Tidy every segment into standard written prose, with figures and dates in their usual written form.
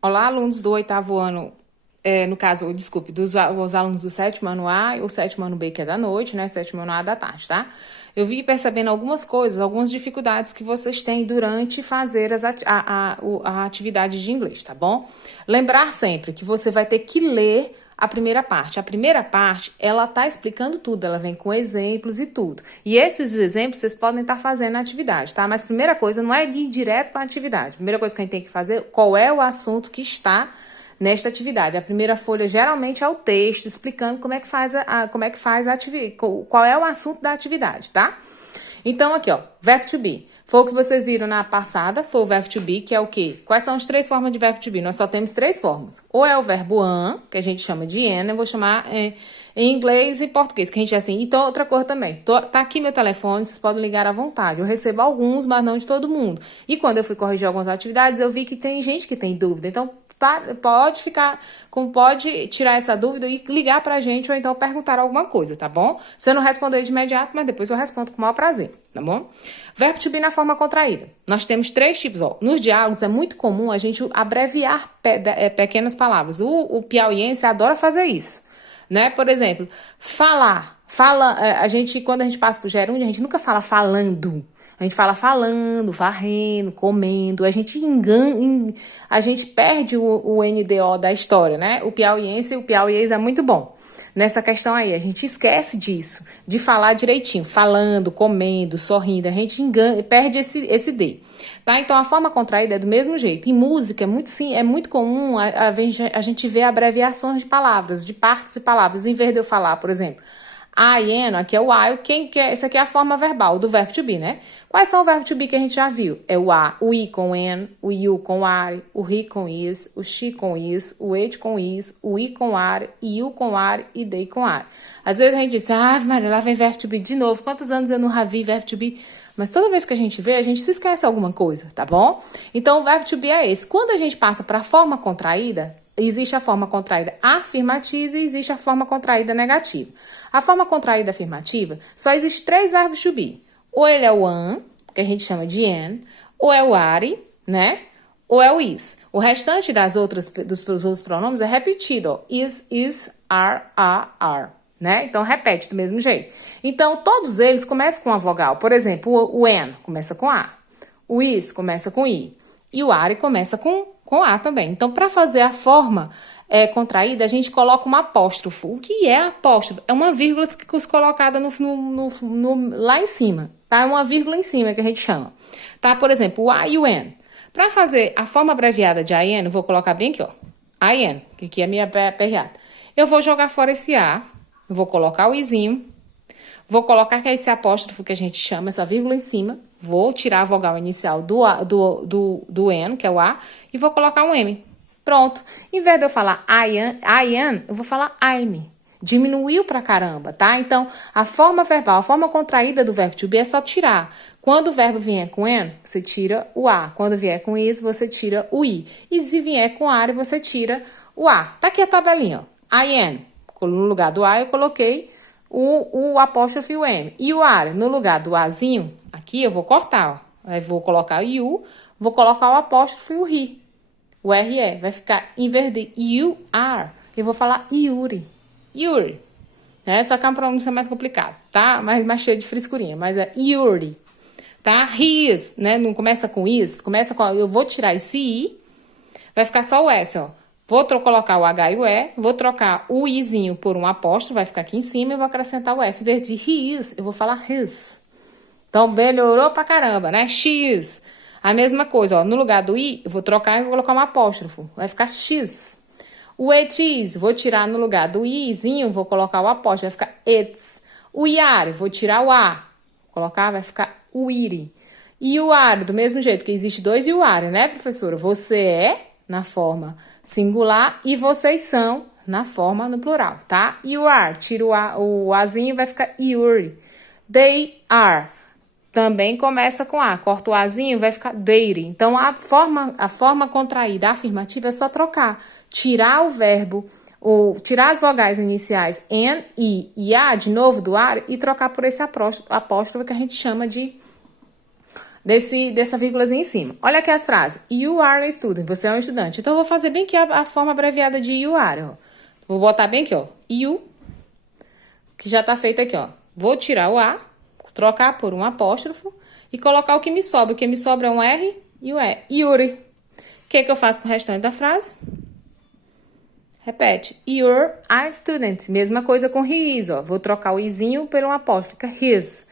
Olá, alunos do oitavo ano, no caso, desculpe, os alunos do sétimo ano A e o sétimo ano B, que é da noite, né? Sétimo ano A da tarde, tá? Eu vi percebendo algumas coisas, algumas dificuldades que vocês têm durante fazer a atividade de inglês, tá bom? Lembrar sempre que você vai ter que ler a primeira parte. A primeira parte, ela tá explicando tudo, ela vem com exemplos e tudo. E esses exemplos vocês podem estar fazendo na atividade, tá? Mas primeira coisa não é ir direto para a atividade. Primeira coisa que a gente tem que fazer, qual é o assunto que está nesta atividade. A primeira folha geralmente é o texto explicando como é que faz a atividade, qual é o assunto da atividade, tá? Então aqui, ó, verbo to be. Foi o que vocês viram na passada, foi o verbo to be, que é o quê? Quais são as três formas de verbo to be? Nós só temos três formas. Ou é o verbo am, que a gente chama de am, eu vou chamar em inglês e português, que a gente é assim. Então, outra coisa também. Tá aqui meu telefone, vocês podem ligar à vontade. Eu recebo alguns, mas não de todo mundo. E quando eu fui corrigir algumas atividades, eu vi que tem gente que tem dúvida. Então, pode tirar essa dúvida e ligar pra gente ou então perguntar alguma coisa, tá bom? Se eu não responder de imediato, mas depois eu respondo com o maior prazer, tá bom? Verbo to be na forma contraída. Nós temos três tipos, ó. Nos diálogos é muito comum a gente abreviar pequenas palavras. O piauiense adora fazer isso, né? Por exemplo, falar. Quando a gente passa pro gerúndio, a gente nunca fala falando. A gente fala falando, varrendo, comendo. A gente a gente perde o NDO da história, né? O piauiês é muito bom nessa questão aí. A gente esquece disso, de falar direitinho, falando, comendo, sorrindo. A gente perde esse D. Tá? Então, a forma contraída é do mesmo jeito. Em música, é muito comum a gente ver abreviações de palavras, de partes de palavras. Em vez de eu falar, por exemplo, I am, aqui é o I, essa aqui é a forma verbal do verbo to be, né? Quais são o verbo to be que a gente já viu? É o A, o I com an, o you com are, o he com is, o she com is, o it com is, o I com are, you com are e they com are. Às vezes a gente diz, Maria, lá vem verbo to be de novo. Quantos anos eu não vi verbo to be? Mas toda vez que a gente vê, a gente se esquece alguma coisa, tá bom? Então o verbo to be é esse. Quando a gente passa para a forma contraída, existe a forma contraída afirmativa e existe a forma contraída negativa. A forma contraída afirmativa, só existe três verbos to be. Ou ele é o am, que a gente chama de an, ou é o are, né? Ou é o is. O restante dos outros pronomes é repetido, ó. Is, are, né? Então, repete do mesmo jeito. Então, todos eles começam com a vogal. Por exemplo, o an começa com A. O is começa com I. E o are começa com A também. Então, para fazer a forma contraída, a gente coloca uma apóstrofo. O que é apóstrofo? É uma vírgula colocada lá em cima, tá? É uma vírgula em cima que a gente chama, tá? Por exemplo, o I e o N. Para fazer a forma abreviada de I, N, eu vou colocar bem aqui, ó. I, N, que aqui é a minha perreada. Eu vou jogar fora esse A, vou colocar o Izinho, vou colocar que é esse apóstrofo que a gente chama, essa vírgula em cima, vou tirar a vogal inicial do N, que é o A, e vou colocar um M. Pronto. Em vez de eu falar I am, eu vou falar I'm. Diminuiu pra caramba, tá? Então, a forma verbal, a forma contraída do verbo to be é só tirar. Quando o verbo vier com N, você tira o A. Quando vier com is, você tira o I. E se vier com are, você tira o A. Tá aqui a tabelinha, ó. I am. No lugar do A, eu coloquei o apóstrofo e o M. E o are, no lugar do Azinho, aqui eu vou cortar, ó. Aí vou colocar o you, vou colocar o apóstrofo e o ri. O RE vai ficar, em vez de you are, eu vou falar Yuri. Yuri. Né? Só que é uma pronúncia mais complicada, tá? Mais cheia de frescurinha, mas é Yuri. Tá? His, né? Não começa com is, começa com... Eu vou tirar esse I, vai ficar só o S, ó. Vou colocar o H e o E, vou trocar o Izinho por um apóstrofo, vai ficar aqui em cima e vou acrescentar o S. Em vez de his, eu vou falar his. Então, melhorou pra caramba, né? X. A mesma coisa, ó, no lugar do I, eu vou trocar e vou colocar um apóstrofo. Vai ficar X. O it is, vou tirar no lugar do Izinho, vou colocar o apóstrofo, vai ficar it's. O iar, vou tirar o A, colocar, vai ficar o iri. E o are, do mesmo jeito, que existe dois e o are, né, professora? Você é, na forma singular, e vocês são, na forma no plural, tá? You are, tira o Azinho, vai ficar Yuri. They are. Também começa com A. Corta o Azinho, vai ficar dating. Então, a forma contraída afirmativa é só trocar. Tirar o verbo, tirar as vogais iniciais N, I e A de novo do ar e trocar por esse apóstrofo que a gente chama de dessa vírgulazinha em cima. Olha aqui as frases. You are a student. Você é um estudante. Então, eu vou fazer bem aqui a forma abreviada de you are, ó. Vou botar bem aqui, ó. You, que já tá feito aqui, ó. Vou tirar o A, trocar por um apóstrofo e colocar o que me sobra. O que me sobra é um R e o E. Yuri. O que eu faço com o restante da frase? Repete. You're a student. Mesma coisa com he is, ó. Vou trocar o izinho por um apóstrofo. Fica his.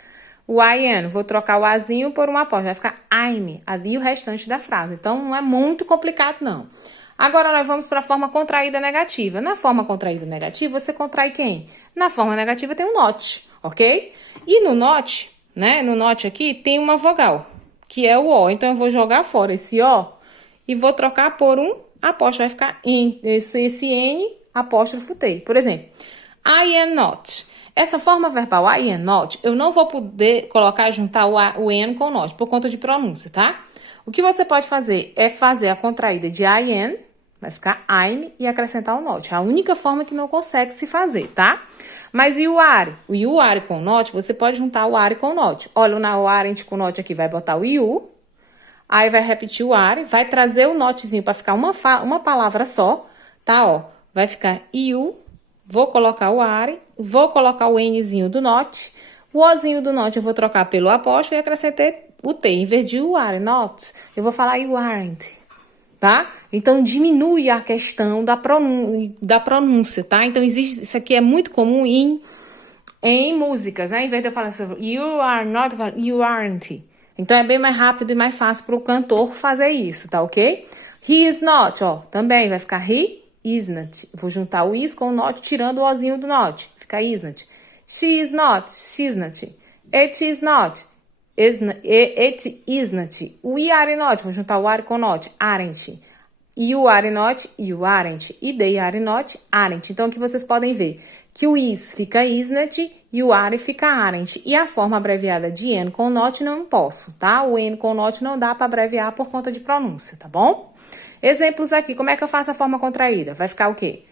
O I am. Vou trocar o azinho por um apóstrofo. Vai ficar I'm. Ali o restante da frase. Então, não é muito complicado, não. Agora, nós vamos para a forma contraída negativa. Na forma contraída negativa, você contrai quem? Na forma negativa tem um not, ok? E no not, né? No not aqui, tem uma vogal, que é o O. Então, eu vou jogar fora esse O e vou trocar por um apóstrofo. Vai ficar esse N apóstrofo T. Por exemplo, I am not. Essa forma verbal I am not, eu não vou poder juntar o N com o not, por conta de pronúncia, tá? O que você pode fazer é fazer a contraída de I am, vai ficar I'm, e acrescentar o not. É a única forma que não consegue se fazer, tá? Mas e o are? O you are com o not, você pode juntar o are com o not. Olha, o aren't com o not aqui vai botar o you, aí vai repetir o are, vai trazer o notzinho para ficar uma palavra só, tá? Ó, vai ficar you, vou colocar o are, vou colocar o nzinho do not, o ozinho do not eu vou trocar pelo apóstrofo e acrescentei o t. Em vez de you are not, eu vou falar you aren't, tá? Então, diminui a questão da pronúncia, tá? Então, isso aqui é muito comum em músicas, né? Em vez de eu falar assim, you are not, eu falo you aren't. Então, é bem mais rápido e mais fácil para o cantor fazer isso, tá ok? He is not, ó, também vai ficar he isn't. Vou juntar o is com o not, tirando o ozinho do not. Fica isn't. She is not, she's not. It is not, it isn't. We are not, vou juntar o are com o not. Aren't. You are not, you aren't. E they are not, aren't. Então, aqui vocês podem ver que o is fica isn't e o are fica aren't. E a forma abreviada de n com not não posso, tá? O n com not não dá para abreviar por conta de pronúncia, tá bom? Exemplos aqui, como é que eu faço a forma contraída? Vai ficar o quê?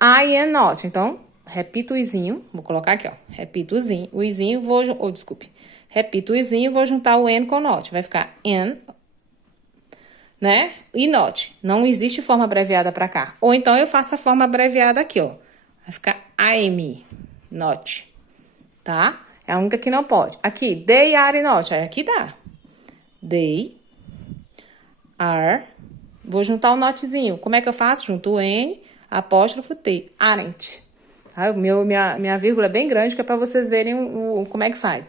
I am not. Então, repito o izinho, vou colocar aqui, ó. Repito o izinho, repito o izinho, vou juntar o n com not. Vai ficar n, né? E not. Não existe forma abreviada para cá. Ou então eu faço a forma abreviada aqui, ó. Vai ficar I'm not. Tá? É a única que não pode. Aqui, they are not. Aí aqui dá. They are. Vou juntar o notzinho. Como é que eu faço? Junto o N, apóstrofo T. Aren't. Tá? Minha vírgula é bem grande, que é para vocês verem como é que faz.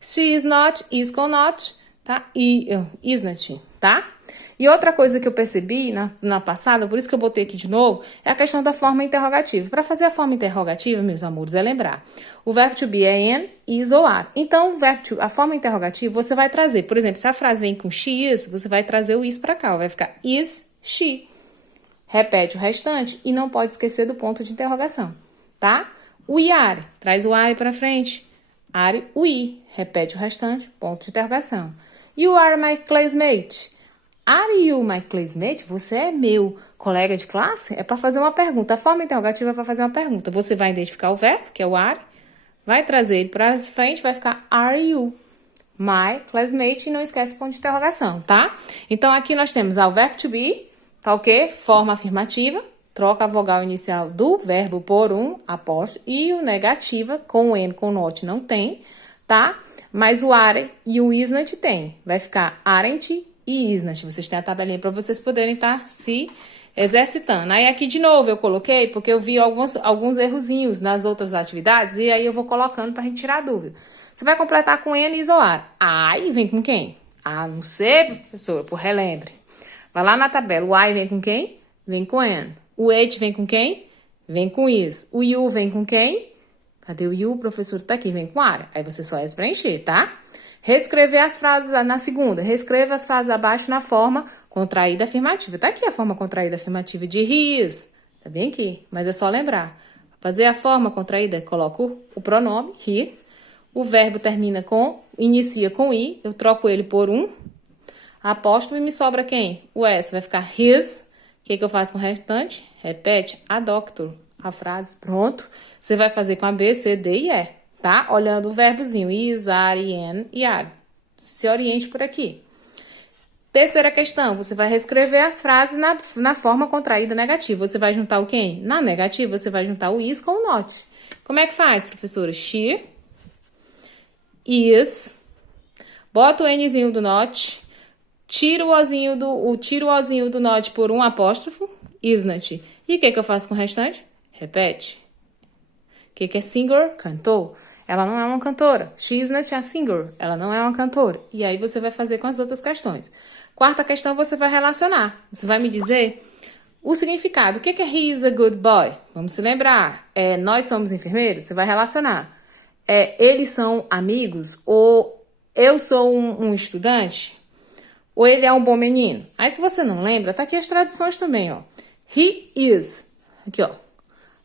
She is not, is com not, tá? E isn't, tá? E outra coisa que eu percebi na passada, por isso que eu botei aqui de novo, é a questão da forma interrogativa. Para fazer a forma interrogativa, meus amores, é lembrar. O verbo to be é am, is ou are. Então, a forma interrogativa, você vai trazer, por exemplo, se a frase vem com she is, você vai trazer o is para cá. Vai ficar is she. Repete o restante e não pode esquecer do ponto de interrogação, tá? O are, traz o are para frente. Are, we. Repete o restante, ponto de interrogação. You are my classmate. Are you my classmate? Você é meu colega de classe? É para fazer uma pergunta. A forma interrogativa é para fazer uma pergunta. Você vai identificar o verbo, que é o are, vai trazer ele para frente, vai ficar are you my classmate? E não esquece o ponto de interrogação, tá? Então, aqui nós temos o verbo to be, tá ok? Forma afirmativa, troca a vogal inicial do verbo por um apóstrofo e o negativa, com o N, com o not, não tem, tá? Mas o are e o isn't tem. Vai ficar aren't e isn't. Vocês têm a tabelinha para vocês poderem estar se exercitando. Aí aqui de novo eu coloquei porque eu vi alguns errozinhos nas outras atividades e aí eu vou colocando para a gente tirar a dúvida. Você vai completar com N, is ou are. Aí vem com quem? Ah, não sei, professora, por relembre. Vai lá na tabela. O I vem com quem? Vem com N. O it vem com quem? Vem com is. O you vem com quem? Cadê o you? Professor, tá aqui, vem com are. Aí você só é preencher, tá? Reescrever as frases na segunda. Reescreva as frases abaixo na forma contraída afirmativa. Tá aqui a forma contraída afirmativa de his. Tá bem aqui, mas é só lembrar. Fazer a forma contraída, coloco o pronome, he. O verbo inicia com i. Eu troco ele por um apóstrofo e me sobra quem? O S. Vai ficar his. O que eu faço com o restante? Repete a doctor. A frase, pronto. Você vai fazer com a B, C, D e E. Tá? Olhando o verbozinho is, are, am e are. Se oriente por aqui. Terceira questão, você vai reescrever as frases na forma contraída negativa. Você vai juntar o quem? Na negativa, você vai juntar o is com o not. Como é que faz, professora? She is. Bota o Nzinho do not. Tira o ozinho do not por um apóstrofo. Isn't. E o que eu faço com o restante? Repete. O que é singer? Cantor. Ela não é uma cantora. She isn't a singer. Ela não é uma cantora. E aí você vai fazer com as outras questões. Quarta questão, você vai relacionar. Você vai me dizer o significado. O que é he is a good boy? Vamos se lembrar. Nós somos enfermeiros? Você vai relacionar. Eles são amigos? Ou eu sou um estudante? Ou ele é um bom menino? Aí, se você não lembra, tá aqui as traduções também, ó. He is. Aqui, ó.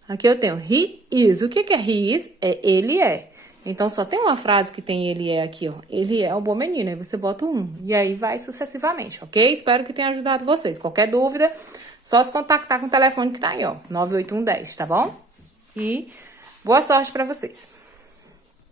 Aqui eu tenho he is. O que é he is? Ele é. Então, só tem uma frase que tem ele é aqui, ó. Ele é um bom menino. Aí você bota o 1. E aí vai sucessivamente, ok? Espero que tenha ajudado vocês. Qualquer dúvida, só se contactar com o telefone que tá aí, ó. 98110, tá bom? E boa sorte pra vocês.